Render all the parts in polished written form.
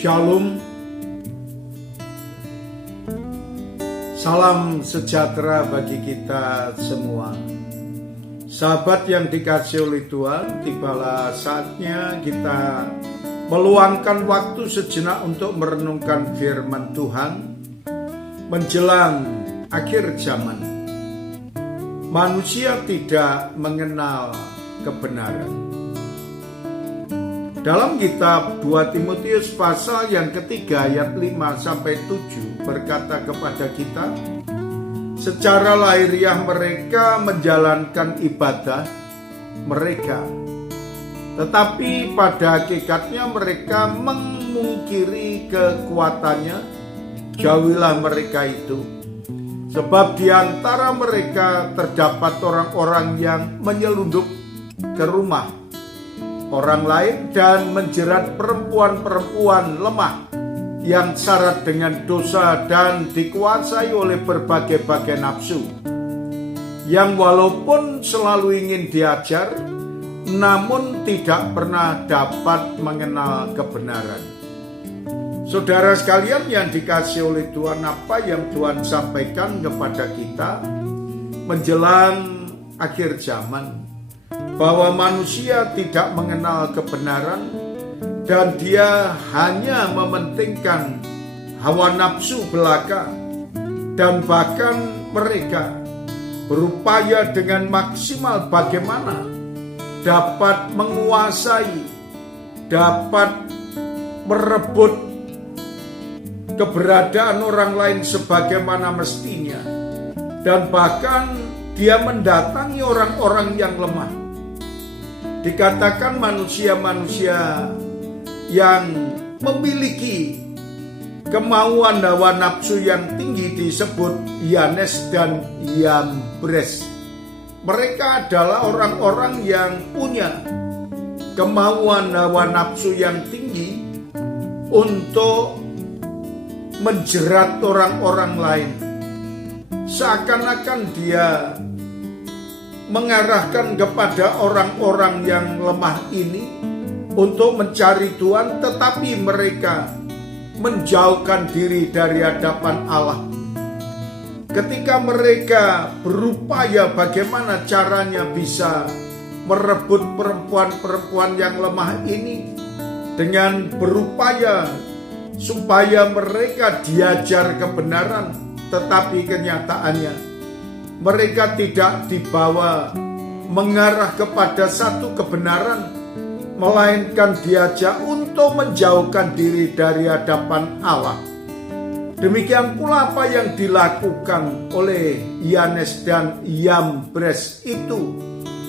Shalom. Salam sejahtera bagi kita semua. Sahabat yang dikasihi oleh Tuhan, tibalah saatnya kita meluangkan waktu sejenak untuk merenungkan firman Tuhan menjelang akhir zaman. Manusia tidak mengenal kebenaran. Dalam kitab 2 Timotius pasal yang ketiga ayat 5-7 berkata kepada kita, secara lahiriah mereka menjalankan ibadah mereka, tetapi pada hakikatnya mereka memungkiri kekuatannya. Jauhilah mereka itu, sebab di antara mereka terdapat orang-orang yang menyelundup ke rumah orang lain dan menjerat perempuan-perempuan lemah yang syarat dengan dosa dan dikuasai oleh berbagai-bagai nafsu, yang walaupun selalu ingin diajar, namun tidak pernah dapat mengenal kebenaran. Saudara sekalian yang dikasihi oleh Tuhan, apa yang Tuhan sampaikan kepada kita menjelang akhir zaman, bahwa manusia tidak mengenal kebenaran dan dia hanya mementingkan hawa nafsu belaka, dan bahkan mereka berupaya dengan maksimal bagaimana dapat menguasai, dapat merebut keberadaan orang lain sebagaimana mestinya, dan bahkan dia mendatangi orang-orang yang lemah. Dikatakan manusia-manusia yang memiliki kemauan hawa nafsu yang tinggi disebut Yanes dan Yambres. Mereka adalah orang-orang yang punya kemauan hawa nafsu yang tinggi untuk menjerat orang-orang lain. Seakan-akan dia mengarahkan kepada orang-orang yang lemah ini untuk mencari Tuhan, tetapi mereka menjauhkan diri dari hadapan Allah. Ketika mereka berupaya bagaimana caranya bisa merebut perempuan-perempuan yang lemah ini dengan berupaya supaya mereka diajar kebenaran, tetapi kenyataannya mereka tidak dibawa mengarah kepada satu kebenaran, melainkan diajak untuk menjauhkan diri dari hadapan Allah. Demikian pula apa yang dilakukan oleh Yanes dan Yambres itu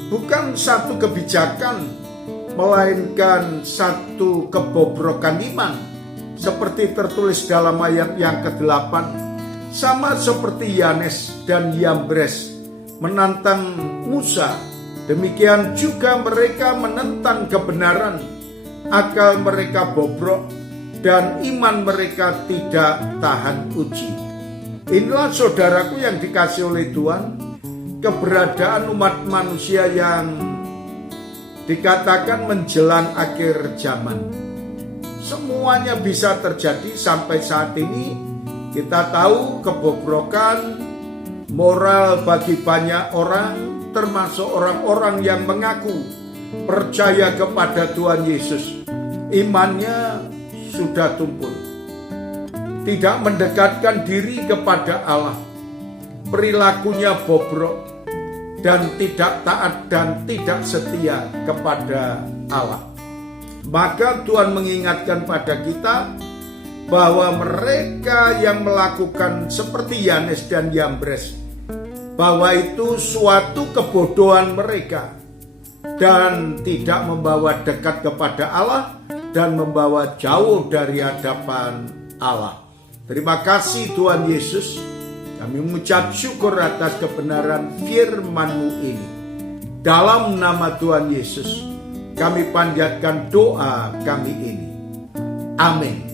bukan satu kebijakan, melainkan satu kebobrokan iman, seperti tertulis dalam ayat yang ke-8. Sama seperti Yanes dan Yambres menantang Musa, demikian juga mereka menentang kebenaran. Akal mereka bobrok dan iman mereka tidak tahan uji. Inilah saudaraku yang dikasihi oleh Tuhan, keberadaan umat manusia yang dikatakan menjelang akhir zaman. Semuanya bisa terjadi sampai saat ini. Kita tahu kebobrokan moral bagi banyak orang, termasuk orang-orang yang mengaku percaya kepada Tuhan Yesus. Imannya sudah tumpul, tidak mendekatkan diri kepada Allah, perilakunya bobrok, dan tidak taat dan tidak setia kepada Allah. Maka Tuhan mengingatkan pada kita bahwa mereka yang melakukan seperti Yanes dan Yambres, bahwa itu suatu kebodohan mereka dan tidak membawa dekat kepada Allah dan membawa jauh dari hadapan Allah. Terima kasih Tuhan Yesus, kami mengucap syukur atas kebenaran firman-Mu ini. Dalam nama Tuhan Yesus kami panjatkan doa kami ini. Amin.